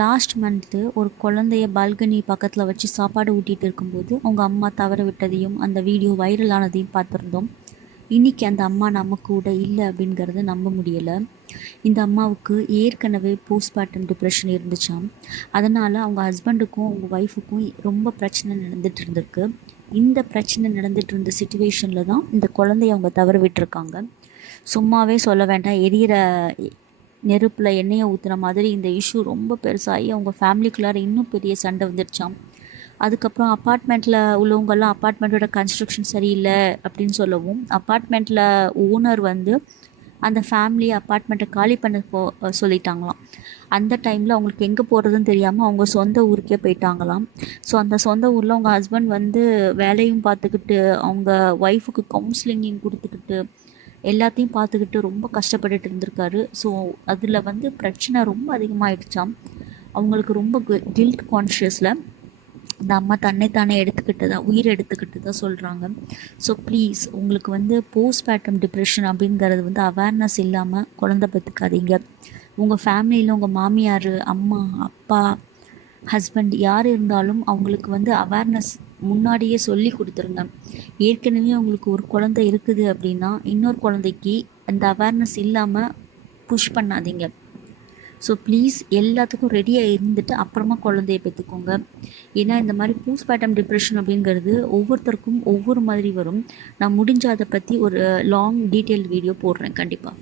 Last month ஒரு குழந்தைய balcony பக்கத்தில் வச்சு சாப்பாடு ஊட்டிகிட்டு இருக்கும்போது அவங்க அம்மா தவற விட்டதையும் அந்த வீடியோ வைரல் ஆனதையும் பார்த்துருந்தோம். இன்றைக்கி அந்த அம்மா நம்ம கூட இல்லை அப்படிங்கிறத நம்ப முடியலை. இந்த அம்மாவுக்கு ஏற்கனவே போஸ்ட்மார்ட்டம் டிப்ரெஷன் இருந்துச்சாம். அதனால் அவங்க ஹஸ்பண்டுக்கும் அவங்க ஒய்ஃபுக்கும் ரொம்ப பிரச்சனை நடந்துகிட்டு இருந்திருக்கு. இந்த பிரச்சனை நடந்துகிட்டு இருந்த சுச்சுவேஷனில் தான் இந்த குழந்தைய அவங்க தவற விட்டுருக்காங்க. சும்மாவே சொல்ல வேண்டாம் எரியிற நெருப்பில் எண்ணெயை ஊற்றுன மாதிரி இந்த இஷ்யூ ரொம்ப பெருசாகி அவங்க ஃபேமிலிக்குள்ளார இன்னும் பெரிய சண்டை வந்துருச்சாம். அதுக்கப்புறம் அப்பார்ட்மெண்ட்டில் உள்ளவங்கெல்லாம் அப்பார்ட்மெண்ட்டோட கன்ஸ்ட்ரக்ஷன் சரியில்லை அப்படின்னு சொல்லவும் அப்பார்ட்மெண்ட்டில் ஓனர் வந்து அந்த ஃபேமிலி அப்பார்ட்மெண்ட்டை காலி பண்ண போ சொல்லிட்டாங்களாம். அந்த டைமில் அவங்களுக்கு எங்கே போகிறதுன்னு தெரியாமல் அவங்க சொந்த ஊருக்கே போயிட்டாங்களாம். ஸோ அந்த சொந்த ஊரில் அவங்க ஹஸ்பண்ட் வந்து வேலையும் பார்த்துக்கிட்டு அவங்க ஒய்ஃபுக்கு கவுன்சிலிங்கையும் கொடுத்துக்கிட்டு எல்லாத்தையும் பார்த்துக்கிட்டு ரொம்ப கஷ்டப்பட்டுட்டு இருந்திருக்காரு. ஸோ அதில் வந்து பிரச்சனை ரொம்ப அதிகமாகிடுச்சாம் அவங்களுக்கு ரொம்ப கில்ட் கான்ஷியஸில் இந்த அம்மா தன்னை தானே எடுத்துக்கிட்டு தான் உயிர் எடுத்துக்கிட்டு தான் சொல்கிறாங்க ஸோ ப்ளீஸ் உங்களுக்கு வந்து போஸ்ட் பேட்டம் டிப்ரெஷன் அப்படிங்கிறது வந்து அவேர்னஸ் இல்லாமல் குழந்த பெற்றுக்காதீங்க உங்கள் ஃபேமிலியில் உங்கள் மாமியார் அம்மா அப்பா ஹஸ்பண்ட் யார் இருந்தாலும் அவங்களுக்கு வந்து அவேர்னஸ் முன்னாடியே சொல்லி கொடுத்துருங்க. ஏற்கனவே அவங்களுக்கு ஒரு குழந்தை இருக்குது அப்படின்னா இன்னொரு குழந்தைக்கு அந்த அவேர்னஸ் இல்லாமல் புஷ் பண்ணாதீங்க. ஸோ ப்ளீஸ் எல்லாத்துக்கும் ரெடியாக இருந்துட்டு அப்புறமா குழந்தைய பெற்றுக்கோங்க. ஏன்னா இந்த மாதிரி பூஸ்பேட்டம் டிப்ரெஷன் அப்படிங்கிறது ஒவ்வொருத்தருக்கும் ஒவ்வொரு மாதிரி வரும். நான் முடிஞ்ச அதை பற்றி ஒரு லாங் டீட்டெயில் வீடியோ போடுறேன் கண்டிப்பாக